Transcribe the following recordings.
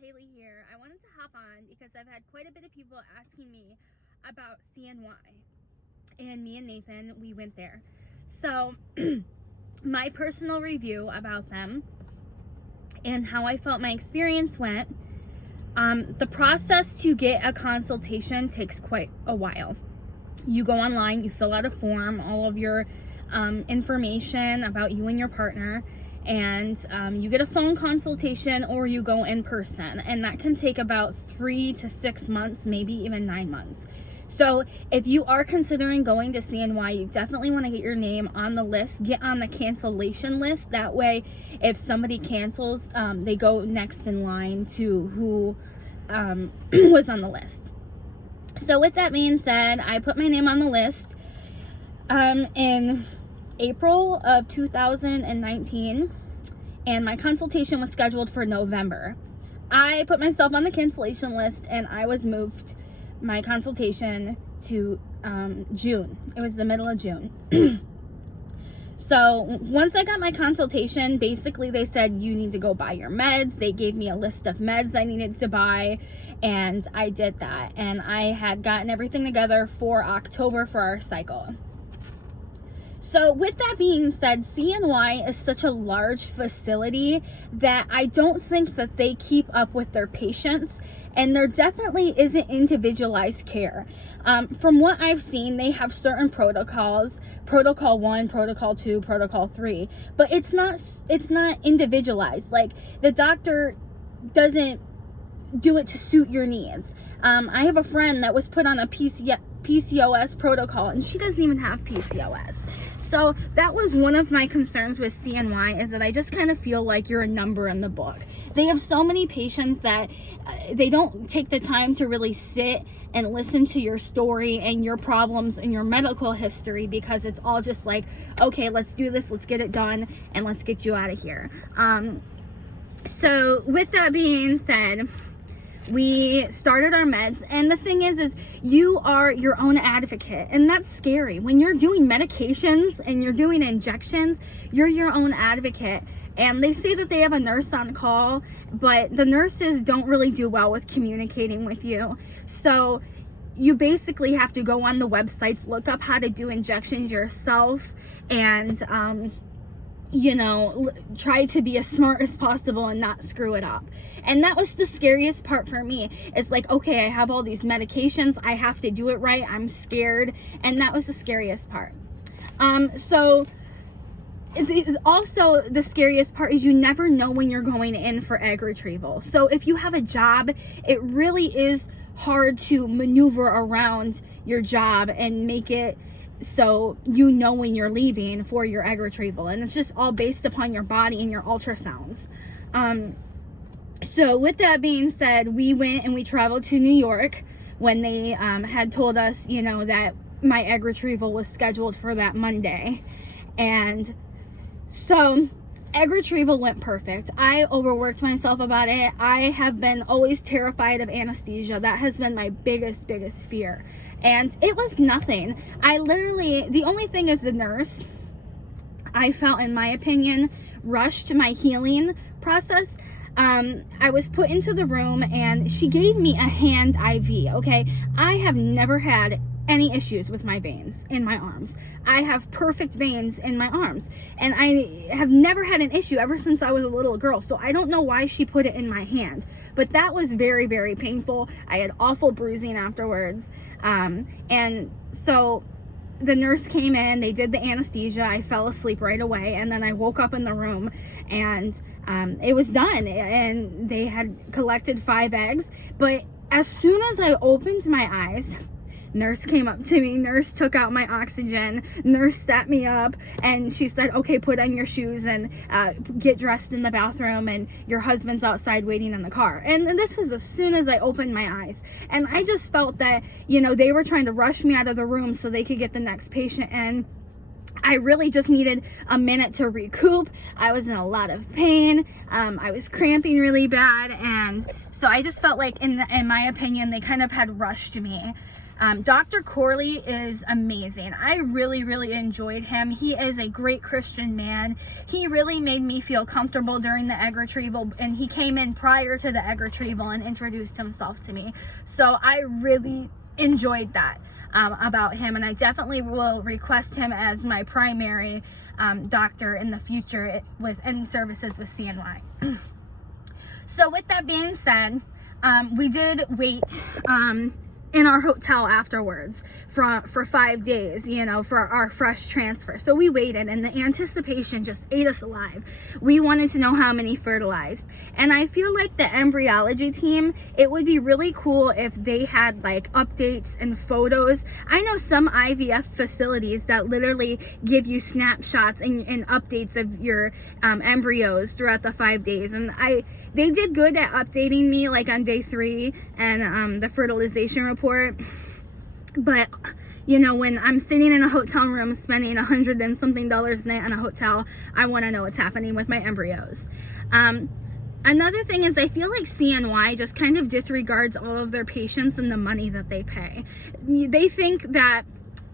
Haley here. I wanted to hop on because I've had quite a bit of people asking me about CNY, and me and Nathan, we went there. So my personal review about them and how I felt my experience went. The process to get a consultation takes quite a while. You go online, you fill out a form, all of your information about you and your partner, and you get a phone consultation or you go in person, and that can take about 3 to 6 months, maybe even 9 months. So if you are considering going to CNY, you definitely want to get your name on the list, get on the cancellation list. That way, if somebody cancels, they go next in line to who was on the list. So with that being said, I put my name on the list in April of 2019, and my consultation was scheduled for November. I put myself on the cancellation list and I was moved my consultation to June. It was the middle of June. So once I got my consultation, basically they said you need to go buy your meds. They gave me a list of meds I needed to buy, and I did that. And I had gotten everything together for October for our cycle. So with that being said, CNY is such a large facility that I don't think that they keep up with their patients, and there definitely isn't individualized care. From what I've seen, they have certain protocols, protocol 1, protocol 2, protocol 3, but it's not individualized. Like, the doctor doesn't do it to suit your needs. I have a friend that was put on a PCOS protocol, and she doesn't even have PCOS. So that was one of my concerns with CNY, is that I just kind of feel like you're a number in the book. They have so many patients that they don't take the time to really sit and listen to your story and your problems and your medical history, because it's all just like, okay, let's do this, let's get it done, and let's get you out of here. So with that being said, we started our meds, and the thing is you are your own advocate, and that's scary. When you're doing medications and you're doing injections, you're your own advocate. And they say that they have a nurse on call, but the nurses don't really do well with communicating with you. So you basically have to go on the websites, look up how to do injections yourself, and try to be as smart as possible and not screw it up. And that was the scariest part for me. It's like, okay, I have all these medications, I have to do it right, I'm scared. And that was the scariest part. Also, the scariest part is you never know when you're going in for egg retrieval. So if you have a job, it really is hard to maneuver around your job and make it so you know when you're leaving for your egg retrieval. And it's just all based upon your body and your ultrasounds. So with that being said, we went and we traveled to New York when they had told us, that my egg retrieval was scheduled for that Monday. And so egg retrieval went perfect. I overworked myself about it. I have been always terrified of anesthesia. That has been my biggest fear. And it was nothing. The only thing is the nurse, I felt, in my opinion, rushed my healing process. I was put into the room and she gave me a hand IV, okay? I have never had any issues with my veins in my arms. I have perfect veins in my arms, and I have never had an issue ever since I was a little girl. So I don't know why she put it in my hand, but that was very, very painful. I had awful bruising afterwards. And so the nurse came in, they did the anesthesia, I fell asleep right away, and then I woke up in the room and it was done, and they had collected 5 eggs. But as soon as I opened my eyes, nurse came up to me, nurse took out my oxygen, nurse sat me up, and she said, okay, put on your shoes and get dressed in the bathroom, and your husband's outside waiting in the car. And this was as soon as I opened my eyes. And I just felt that, they were trying to rush me out of the room so they could get the next patient in. I really just needed a minute to recoup. I was in a lot of pain. I was cramping really bad. And so I just felt like, in my opinion, they kind of had rushed me. Dr. Corley is amazing. I really, really enjoyed him. He is a great Christian man. He really made me feel comfortable during the egg retrieval, and he came in prior to the egg retrieval and introduced himself to me. So I really enjoyed that about him, and I definitely will request him as my primary doctor in the future with any services with CNY. So with that being said, we did wait in our hotel afterwards for 5 days, you know, for our fresh transfer. So we waited, and the anticipation just ate us alive. We wanted to know how many fertilized. And I feel like the embryology team, it would be really cool if they had like updates and photos. I know some IVF facilities that literally give you snapshots and updates of your embryos throughout the 5 days. And they did good at updating me like on day 3 and the fertilization report. But you know, when I'm sitting in a hotel room spending $100 and something a night on a hotel, I want to know what's happening with my embryos. Another thing is I feel like CNY just kind of disregards all of their patients and the money that they pay. They think that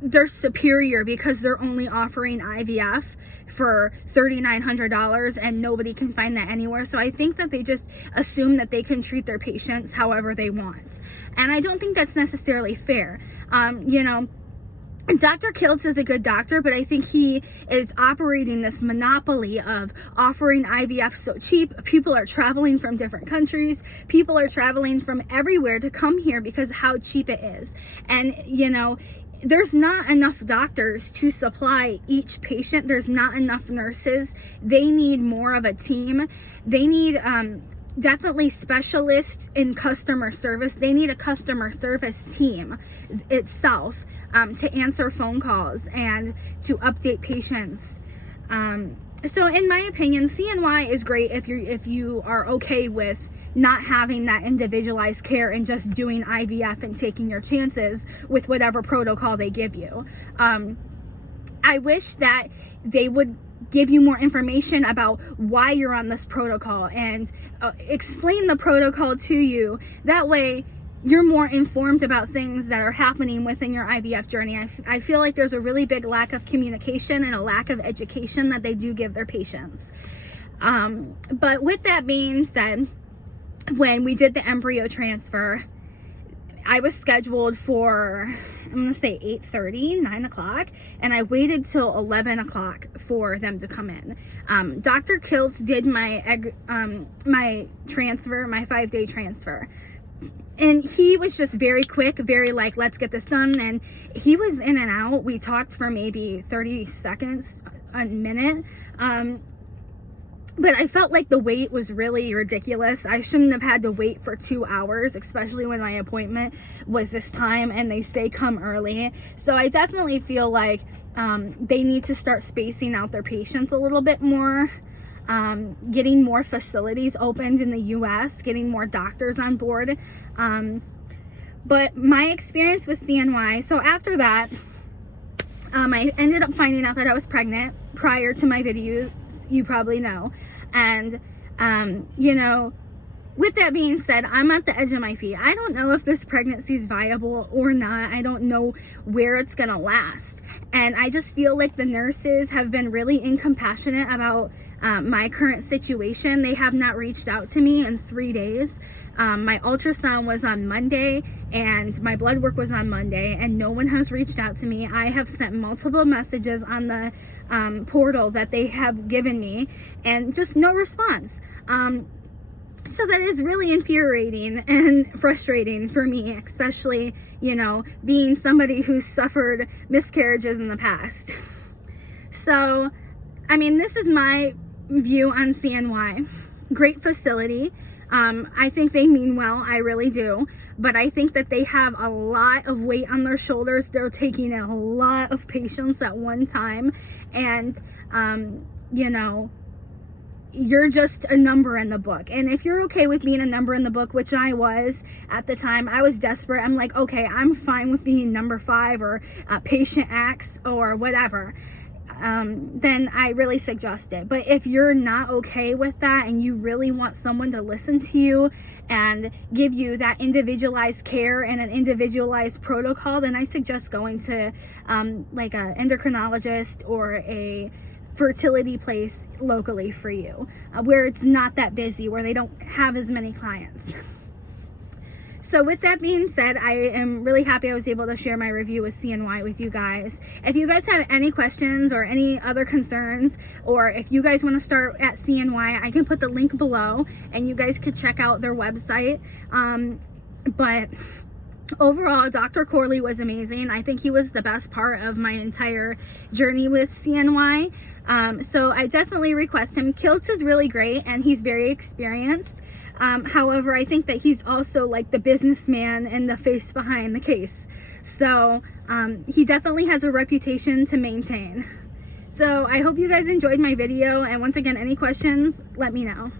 they're superior because they're only offering IVF for $3,900 and nobody can find that anywhere. So I think that they just assume that they can treat their patients however they want. And I don't think that's necessarily fair. You know, Dr. Kiltz is a good doctor, but I think he is operating this monopoly of offering IVF so cheap. People are traveling from different countries. People are traveling from everywhere to come here because of how cheap it is. And, you know, there's not enough doctors to supply each patient. There's not enough nurses. They need more of a team. They need definitely specialists in customer service. They need a customer service team itself to answer phone calls and to update patients. So in my opinion, CNY is great if you are okay with not having that individualized care and just doing IVF and taking your chances with whatever protocol they give you. I wish that they would give you more information about why you're on this protocol and explain the protocol to you. That way you're more informed about things that are happening within your IVF journey. I feel like there's a really big lack of communication and a lack of education that they do give their patients. But with that being said, when we did the embryo transfer, I was scheduled for, I'm going to say 8:30, 9 o'clock, and I waited till 11 o'clock for them to come in. Dr. Kiltz did my transfer, my 5-day transfer. And he was just very quick, very like, let's get this done. And he was in and out. We talked for maybe 30 seconds, a minute. But I felt like the wait was really ridiculous. I shouldn't have had to wait for 2 hours, especially when my appointment was this time and they say come early. So I definitely feel like they need to start spacing out their patients a little bit more, getting more facilities opened in the US, getting more doctors on board. But my experience with CNY, so after that, I ended up finding out that I was pregnant prior to my videos, you probably know. And, you know, with that being said, I'm at the edge of my feet. I don't know if this pregnancy is viable or not. I don't know where it's going to last. And I just feel like the nurses have been really incompassionate about my current situation. They have not reached out to me in 3 days. My ultrasound was on Monday and my blood work was on Monday, and no one has reached out to me. I have sent multiple messages on the portal that they have given me and just no response. So that is really infuriating and frustrating for me, especially, you know, being somebody who's suffered miscarriages in the past. So, I mean, this is my view on CNY. Great facility. I think they mean well, I really do, but I think that they have a lot of weight on their shoulders. They're taking a lot of patients at one time, and you know, you're just a number in the book. And if you're okay with being a number in the book, which I was at the time, I was desperate. I'm like, okay, I'm fine with being number 5 or patient X or whatever. then I really suggest it. But if you're not okay with that and you really want someone to listen to you and give you that individualized care and an individualized protocol, then I suggest going to like an endocrinologist or a fertility place locally for you, where it's not that busy, where they don't have as many clients. So with that being said, I am really happy I was able to share my review with CNY with you guys. If you guys have any questions or any other concerns, or if you guys want to start at CNY, I can put the link below and you guys could check out their website. But overall, Dr. Corley was amazing. I think he was the best part of my entire journey with CNY. So I definitely request him. Kiltz is really great and he's very experienced. However, I think that he's also like the businessman and the face behind the case. So he definitely has a reputation to maintain. So I hope you guys enjoyed my video. And once again, any questions, let me know.